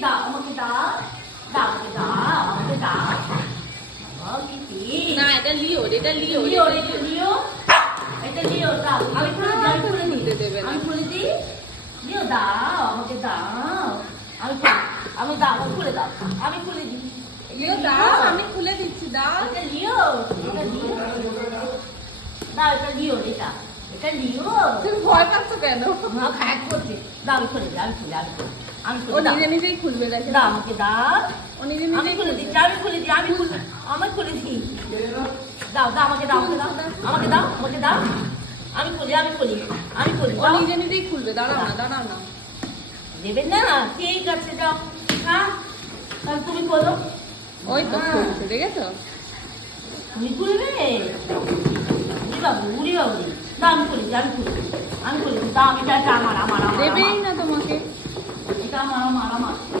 দাও আমাকে দাও দাও আমাকে দাও আমাকে দাও না এটা লিও এটা লিও লিও এটা লিও এটা লিও দাও আমি খুলে দিই আমি খুলে দিই লিও দাও আমাকে দাও আমি দাও খুলে দাও আমি খুলে দিই লিও দাও আমি খুলে দিচ্ছি দাও এটা লিও দাও এটা লিও এটা লিও তুমি ভয় পাচ্ছ কেন মা খায় করতে দাও আমি খুলে দিই আমি ও নিজে নিজেই খুলবে দেখে দাও আমাকে দাও ও নিজে আমি নিজেই খুলে দিচ্ছি আমি খুলে দিই আমি খুলে দিই দাও দাও আমাকে দাও আমাকে দাও আমি খুলি ও নিজে নিজেই খুলবে দাঁড়াও না দেবেন না ঠিক আছে যাও হ্যাঁ তাহলে তুমি খোলো ওই তো খুলছে দেখেছো তুমি খুলবে উড়ি বাবু না আমি খুলি দাও আমি খুলি দাও এটা আমার দেবেই না তোমাকে এটা আমার